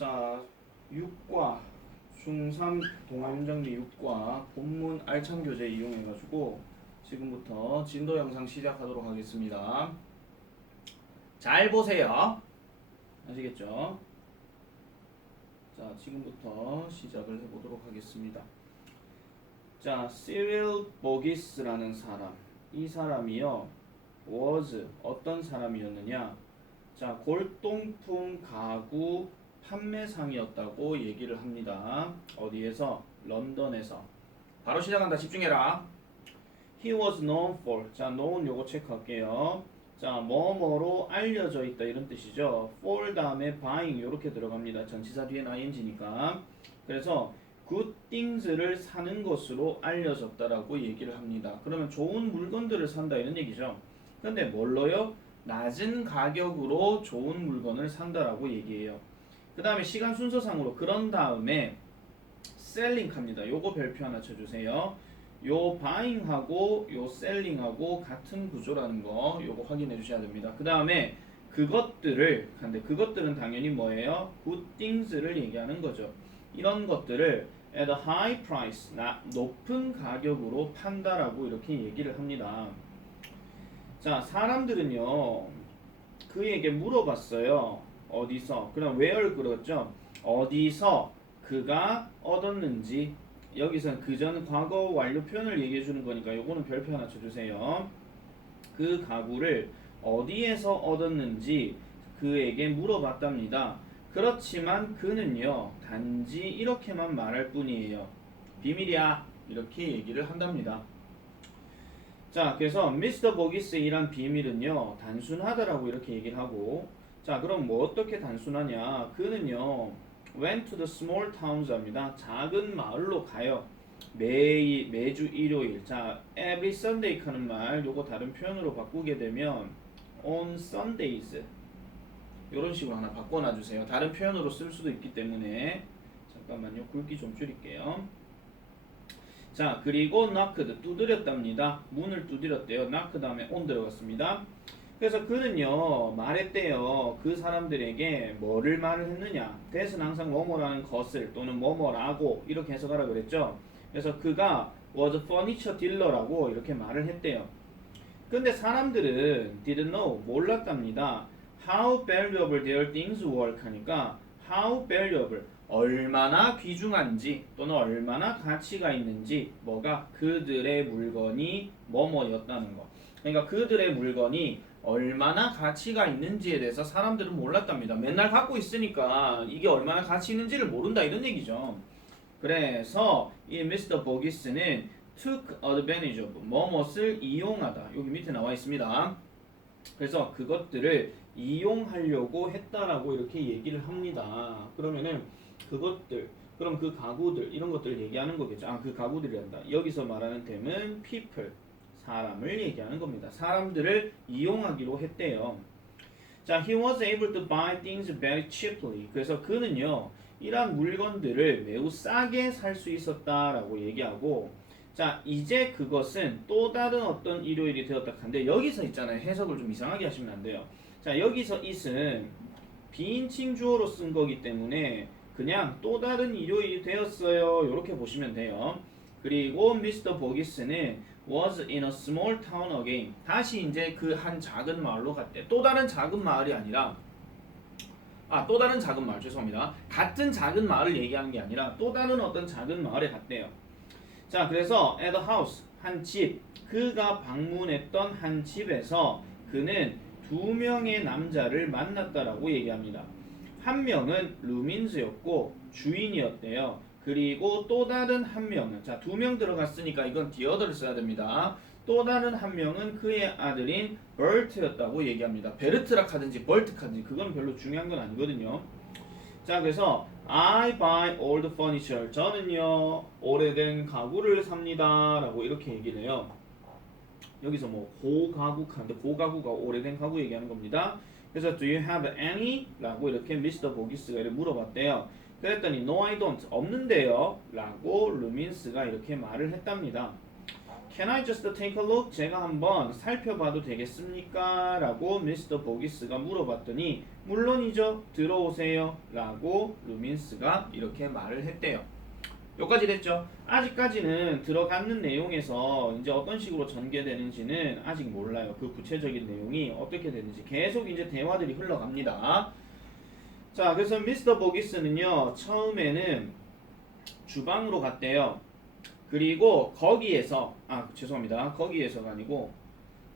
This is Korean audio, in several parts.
자, 6과 중3 동아윤정리 6과 본문 알찬 교재 이용해 가지고 지금부터 진도 영상 시작하도록 하겠습니다. 잘 보세요. 아시겠죠? 자, 지금부터 시작을 해 보도록 하겠습니다. 자, 시릴 보기스라는 사람. 이 사람이요. was 어떤 사람이었느냐? 자, 골동품 가구 판매상이었다고 얘기를 합니다. 어디에서? 런던에서. 바로 시작한다. 집중해라. He was known for. 자, known 요거 체크할게요. 자, 뭐뭐로 알려져 있다 이런 뜻이죠. for 다음에 buying 요렇게 들어갑니다. 전치사 뒤에 ing니까. 그래서 good things를 사는 것으로 알려졌다라고 얘기를 합니다. 그러면 좋은 물건들을 산다 이런 얘기죠. 근데 뭘로요? 낮은 가격으로 좋은 물건을 산다라고 얘기해요. 그 다음에 시간 순서상으로 그런 다음에 셀링 합니다. 요거 별표 하나 쳐주세요. 요 바잉하고 요 셀링하고 같은 구조라는 거 요거 확인해 주셔야 됩니다. 그 다음에 그것들을 근데 그것들은 당연히 뭐예요? good things를 얘기하는 거죠. 이런 것들을 at a high price 나, 높은 가격으로 판다라고 이렇게 얘기를 합니다. 자 사람들은요 그에게 물어봤어요. 어디서? 그럼 where 그랬죠? 어디서 그가 얻었는지 여기선 그전 과거 완료 표현을 얘기해 주는 거니까 요거는 별표 하나 쳐주세요. 그 가구를 어디에서 얻었는지 그에게 물어봤답니다. 그렇지만 그는요 단지 이렇게만 말할 뿐이에요. 비밀이야 이렇게 얘기를 한답니다. 자 그래서 미스터 보기스이란 비밀은요 단순하다라고 이렇게 얘기를 하고 자 그럼 뭐 어떻게 단순하냐? 그는요 went to the small towns 합니다. 작은 마을로 가요. 매 매주 일요일. 자 every Sunday 하는 말 요거 다른 표현으로 바꾸게 되면 on Sundays. 요런 식으로 하나 바꿔놔 주세요. 다른 표현으로 쓸 수도 있기 때문에. 잠깐만요. 굵기 좀 줄일게요. 자 그리고 knocked. 두드렸답니다. 문을 두드렸대요. knock 다음에 on 들어갔습니다 그래서 그는요 말했대요 그 사람들에게 뭐를 말을 했느냐. 대신 항상 뭐뭐라는 것을 또는 뭐뭐라고 이렇게 해석하라 그랬죠. 그래서 그가 was a furniture dealer라고 이렇게 말을 했대요. 근데 사람들은 didn't know 몰랐답니다. How valuable their things were 하니까 how valuable 얼마나 귀중한지 또는 얼마나 가치가 있는지 뭐가 그들의 물건이 뭐뭐였다는 거. 그러니까 그들의 물건이 얼마나 가치가 있는지에 대해서 사람들은 몰랐답니다. 맨날 갖고 있으니까 이게 얼마나 가치 있는지를 모른다 이런 얘기죠. 그래서 이 미스터 보기스는 took advantage of 뭐뭇을 이용하다 여기 밑에 나와 있습니다. 그래서 그것들을 이용하려고 했다라고 이렇게 얘기를 합니다. 그러면은 그것들 그럼 그 가구들 이런 것들 얘기하는 거겠죠. 아 그 가구들이란다. 여기서 말하는 템은 people 사람을 얘기하는 겁니다. 사람들을 이용하기로 했대요. 자, he was able to buy things very cheaply. 그래서 그는요, 이러한 물건들을 매우 싸게 살 수 있었다라고 얘기하고, 자, 이제 그것은 또 다른 어떤 일요일이 되었다 한데 여기서 있잖아요. 해석을 좀 이상하게 하시면 안 돼요. 자, 여기서 it은 비인칭 주어로 쓴 거기 때문에 그냥 또 다른 일요일이 되었어요. 이렇게 보시면 돼요. 그리고 미스터 보기스는 was in a small town again. 다시 이제 그 한 작은 마을로 갔대. 또 다른 작은 마을이 아니라 아, 또 다른 작은 마을 죄송합니다. 같은 작은 마을을 얘기하는 게 아니라 또 다른 어떤 작은 마을에 갔대요. 자, 그래서 at a house 한 집, 그가 방문했던 한 집에서 그는 두 명의 남자를 만났다라고 얘기합니다. 한 명은 루민스였고 주인이었대요. 그리고 또 다른 한 명은 자 두 명 들어갔으니까 이건 디어더를 써야 됩니다. 또 다른 한 명은 그의 아들인 벌트였다고 얘기합니다. 베르트라 카든지 벌트 카든지 그건 별로 중요한 건 아니거든요. 자 그래서 I buy old furniture. 저는요 오래된 가구를 삽니다라고 이렇게 얘기를 해요. 여기서 뭐 고가구인데 고가구가 오래된 가구 얘기하는 겁니다. 그래서 do you have any? 라고 이렇게 미스터 보기스가 물어봤대요. 그랬더니 no I don't 없는데요 라고 루민스가 이렇게 말을 했답니다. Can I just take a look? 제가 한번 살펴봐도 되겠습니까? 라고 미스터 보기스가 물어봤더니 물론이죠. 들어오세요. 라고 루민스가 이렇게 말을 했대요. 여기까지 됐죠? 아직까지는 들어가는 내용에서 이제 어떤 식으로 전개되는지는 아직 몰라요. 그 구체적인 내용이 어떻게 되는지 계속 이제 대화들이 흘러갑니다. 자, 그래서 미스터 보기스는요, 처음에는 주방으로 갔대요. 그리고 거기에서, 아, 죄송합니다. 거기에서가 아니고,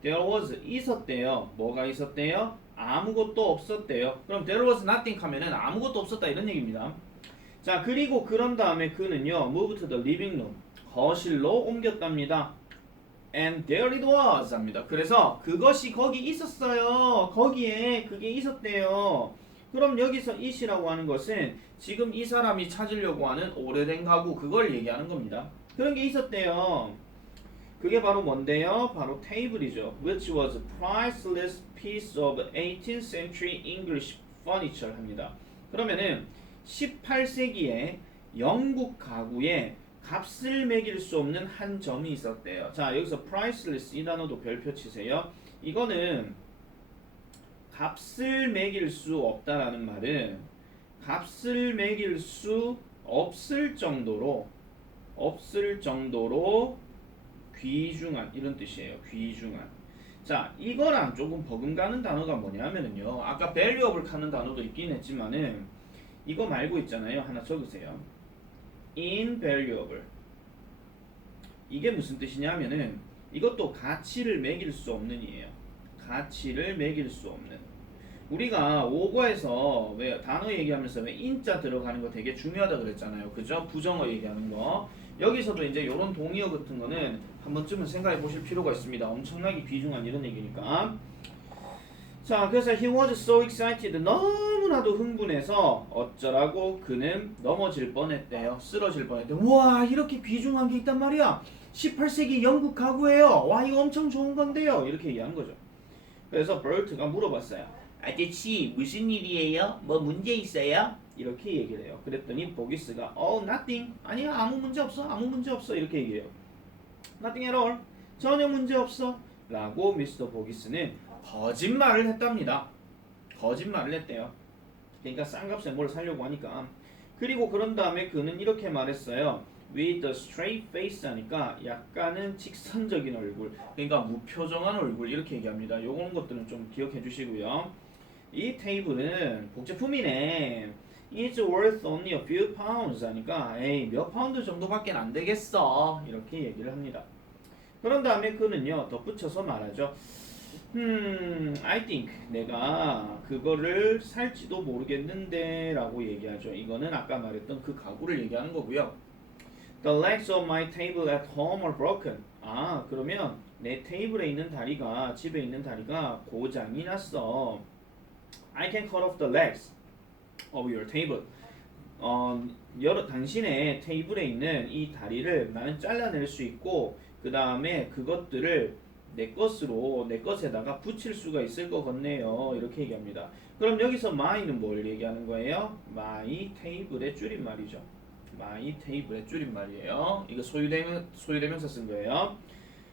there was 있었대요. 뭐가 있었대요? 아무것도 없었대요. 그럼 there was nothing 하면은 아무것도 없었다 이런 얘기입니다. 자, 그리고 그런 다음에 그는요, move to the living room. 거실로 옮겼답니다. And there it was 합니다. 그래서 그것이 거기 있었어요. 거기에 그게 있었대요. 그럼 여기서 it이라고 하는 것은 지금 이 사람이 찾으려고 하는 오래된 가구 그걸 얘기하는 겁니다. 그런 게 있었대요. 그게 바로 뭔데요? 바로 테이블이죠. Which was a priceless piece of 18th century English furniture 합니다. 그러면은 18세기에 영국 가구에 값을 매길 수 없는 한 점이 있었대요. 자, 여기서 priceless 이 단어도 별표 치세요. 이거는 값을 매길 수 없다라는 말은 값을 매길 수 없을 정도로 없을 정도로 귀중한 이런 뜻이에요. 귀중한. 자, 이거랑 조금 버금가는 단어가 뭐냐면은요. 아까 valuable 하는 단어도 있긴 했지만은 이거 말고 있잖아요. 하나 적으세요. invaluable. 이게 무슨 뜻이냐면은 이것도 가치를 매길 수 없는 이에요. 가치를 매길 수 없는. 우리가 오거에서 왜 단어 얘기하면서 왜 인자 들어가는 거 되게 중요하다 그랬잖아요. 그죠? 부정어 얘기하는 거. 여기서도 이제 이런 동의어 같은 거는 한 번쯤은 생각해 보실 필요가 있습니다. 엄청나게 귀중한 이런 얘기니까. 자, 그래서 he was so excited. 너무나도 흥분해서 어쩌라고 그는 넘어질 뻔했대요. 쓰러질 뻔했대요. 와, 이렇게 귀중한 게 있단 말이야. 18세기 영국 가구예요. 와, 이거 엄청 좋은 건데요. 이렇게 얘기한 거죠. 그래서 버트가 물어봤어요. 아저씨, 무슨 일이에요? 뭐 문제 있어요? 이렇게 얘기를 해요. 그랬더니 보기스가 oh nothing 아니야 아무 문제 없어 아무 문제 없어 이렇게 얘기해요. nothing at all 전혀 문제 없어 라고 미스터 보기스는 거짓말을 했답니다. 거짓말을 했대요. 그러니까 싼 값에 뭘 사려고 하니까 그리고 그런 다음에 그는 이렇게 말했어요. With a straight face 하니까 약간은 직선적인 얼굴 그러니까 무표정한 얼굴 이렇게 얘기합니다. 요런 것들은 좀 기억해 주시고요. 이 테이블은 복제품이네. It's worth only a few pounds 하니까 에이 몇 파운드 정도밖에 안 되겠어 이렇게 얘기를 합니다. 그런 다음에 그는요 덧붙여서 말하죠. 음, I think 내가 그거를 살지도 모르겠는데라고 얘기하죠. 이거는 아까 말했던 그 가구를 얘기하는 거고요. The legs of my table at home are broken. 아, 그러면 내 테이블에 있는 다리가 집에 있는 다리가 고장이 났어. I can cut off the legs of your table. 어, 여러 당신의 테이블에 있는 이 다리를 나는 잘라낼 수 있고 그 다음에 그것들을 내 것으로 내 것에다가 붙일 수가 있을 것 같네요. 이렇게 얘기합니다. 그럼 여기서 my는 뭘 얘기하는 거예요? my table의 줄임말이죠. My table의 줄임말이에요. 이거 소유대명 소유대명사 쓴 거예요.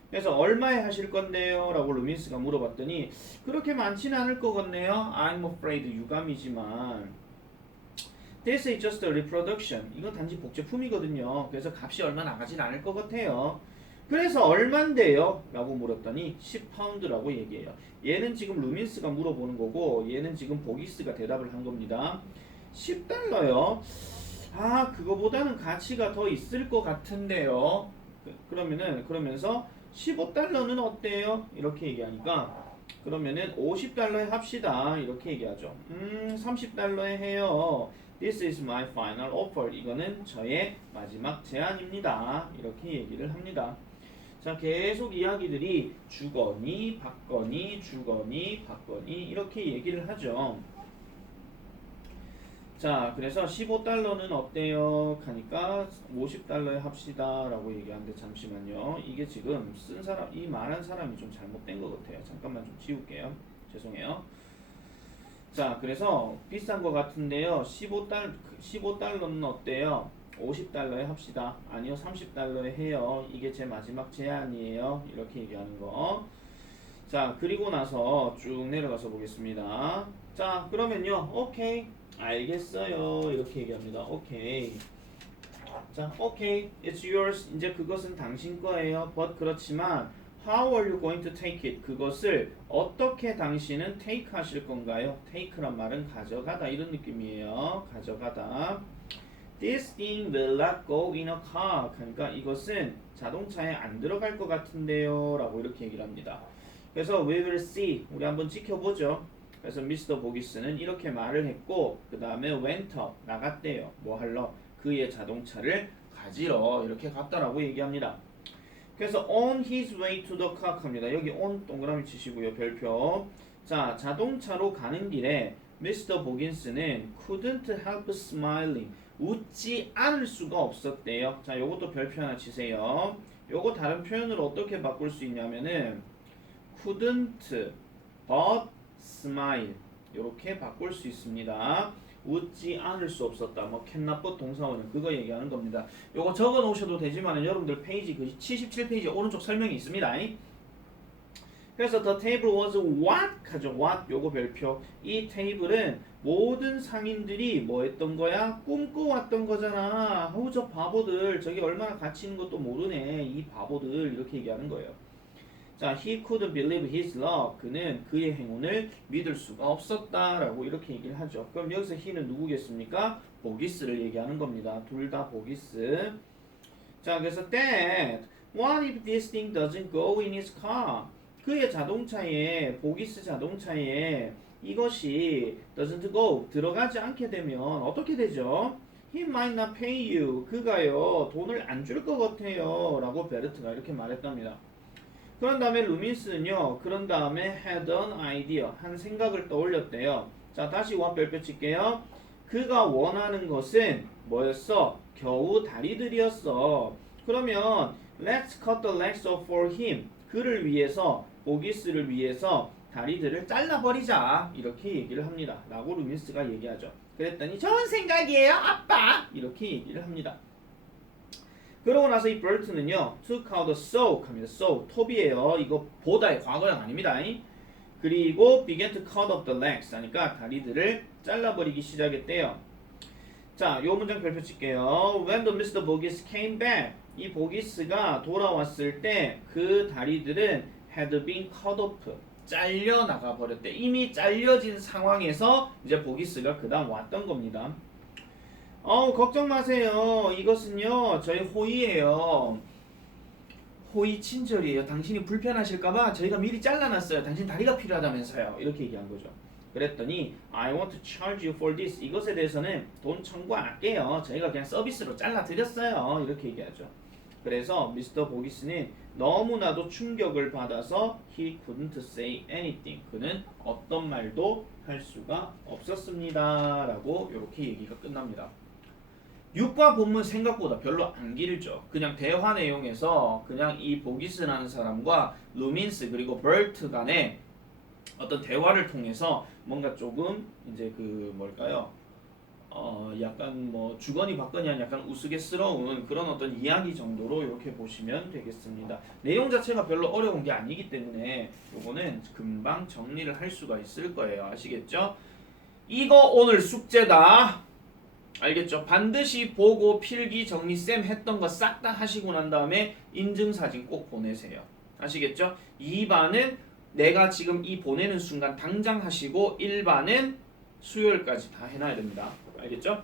그래서 얼마에 하실 건데요? 라고 루민스가 물어봤더니 그렇게 많지는 않을 것 같네요. I'm afraid 유감이지만 This is just a reproduction. 이건 단지 복제품이거든요. 그래서 값이 얼마 나가진 않을 것 같아요. 그래서 얼만데요? 라고 물었더니 10파운드라고 얘기해요. 얘는 지금 루민스가 물어보는 거고 얘는 지금 보기스가 대답을 한 겁니다. 10달러요? 아 그거보다는 가치가 더 있을 것 같은데요. 그- 그러면은 그러면서 15달러는 어때요? 이렇게 얘기하니까 그러면은 50달러에 합시다. 이렇게 얘기하죠. 음 30달러에 해요. This is my final offer. 이거는 저의 마지막 제안입니다. 이렇게 얘기를 합니다. 자, 계속 이야기들이 주거니 받거니 주거니 받거니 이렇게 얘기를 하죠. 자, 그래서 15달러는 어때요? 하니까 50달러에 합시다 라고 얘기하는데 잠시만요. 이게 지금 쓴 사람, 이 말한 사람이 좀 잘못된 것 같아요. 잠깐만 좀 지울게요. 죄송해요. 자, 그래서 비싼 것 같은데요. 15달 15달러는 어때요? 50달러에 합시다. 아니요, 30달러에 해요. 이게 제 마지막 제안이에요. 이렇게 얘기하는 거. 자, 그리고 나서 쭉 내려가서 보겠습니다. 자, 그러면요. 오케이. 알겠어요. 이렇게 얘기합니다. 오케이. 자, 오케이. It's yours. 이제 그것은 당신 거예요. But 그렇지만 How are you going to take it? 그것을 어떻게 당신은 take 하실 건가요? take란 말은 가져가다 이런 느낌이에요. 가져가다. This thing will not go in a car. 그러니까 이것은 자동차에 안 들어갈 것 같은데요. 라고 이렇게 얘기를 합니다. 그래서 we will see. 우리 한번 지켜보죠. 그래서 미스터 보기스는 이렇게 말을 했고 그 다음에 up. 나갔대요. 뭐 하러? 그의 자동차를 가지러 이렇게 갔다라고 얘기합니다. 그래서 on his way to the car 합니다. 여기 on 동그라미 치시고요. 별표. 자, 자동차로 가는 길에 미스터 보긴스는 couldn't help smiling. 웃지 않을 수가 없었대요. 자, 요것도 별표 하나 치세요. 요거 다른 표현으로 어떻게 바꿀 수 있냐면은 couldn't but smile. 요렇게 바꿀 수 있습니다. 웃지 않을 수 없었다. 뭐 캔나법 동사원은 그거 얘기하는 겁니다. 요거 적어 놓으셔도 되지만 여러분들 페이지 그 77페이지 오른쪽 설명이 있습니다. 그래서 the table was what 하죠. what 요거 별표. 이 테이블은 모든 상인들이 뭐 했던 거야? 꿈꿔왔던 거잖아. 어우 저 바보들 저게 얼마나 가치 있는 것도 모르네. 이 바보들 이렇게 얘기하는 거예요. 자, he couldn't believe his luck. 그는 그의 행운을 믿을 수가 없었다라고 이렇게 얘기를 하죠. 그럼 여기서 he는 누구겠습니까? 보기스를 얘기하는 겁니다. 둘 다 보기스. 자, 그래서 that what if this thing doesn't go in his car? 그의 자동차에 보기스 자동차에 이것이 doesn't go 들어가지 않게 되면 어떻게 되죠? He might not pay you. 그가요 돈을 안 줄 것 같아요.라고 베르트가 이렇게 말했답니다. 그런 다음에 루민스는요. 그런 다음에 an idea. 한 생각을 떠올렸대요. 자, 다시 원 별표 칠게요. 그가 원하는 것은 뭐였어? 겨우 다리들이었어. 그러면 let's cut the legs off for him. 그를 위해서 보기스를 위해서 다리들을 잘라버리자. 이렇게 얘기를 합니다. 라고 루민스가 얘기하죠. 그랬더니 좋은 생각이에요, 아빠. 이렇게 얘기를 합니다. 그러고 나서 이 버트는요 took out soak 합니다. soak 톱이에요. 이거 보다의 과거형 아닙니다. 그리고 began to cut off the legs 하니까 다리들을 잘라버리기 시작했대요. 자, 요 문장 별표 칠게요. When the Mr. Boggis came back, 이 보기스가 돌아왔을 때 그 다리들은 had been cut off. 잘려 나가 버렸대. 이미 잘려진 상황에서 이제 보기스가 그다음 왔던 겁니다. 어 걱정 마세요. 이것은요 저희 호의예요. 호의 친절이에요. 당신이 불편하실까봐 저희가 미리 잘라놨어요. 당신 다리가 필요하다면서요. 이렇게 얘기한 거죠. 그랬더니 I want to charge you for this. 이것에 대해서는 돈 청구 안 할게요. 저희가 그냥 서비스로 잘라 드렸어요. 이렇게 얘기하죠. 그래서 미스터 보기스는 너무나도 충격을 받아서 he couldn't say anything. 그는 어떤 말도 할 수가 없었습니다 라고 이렇게 얘기가 끝납니다. 6과 본문 생각보다 별로 안 길죠. 그냥 대화 내용에서 그냥 이 보기스라는 사람과 루민스 그리고 벌트 간의 어떤 대화를 통해서 뭔가 조금 이제 그 뭘까요? 어 약간 뭐 주거니 받거니 한 약간 우스갯스러운 그런 어떤 이야기 정도로 이렇게 보시면 되겠습니다. 내용 자체가 별로 어려운 게 아니기 때문에 요거는 금방 정리를 할 수가 있을 거예요. 아시겠죠? 이거 오늘 숙제다. 알겠죠? 반드시 보고 필기 정리 쌤 했던 거 싹 다 하시고 난 다음에 인증 사진 꼭 보내세요. 아시겠죠? 2반은 내가 지금 이 보내는 순간 당장 하시고 1반은 수요일까지 다 해놔야 됩니다. 알겠죠?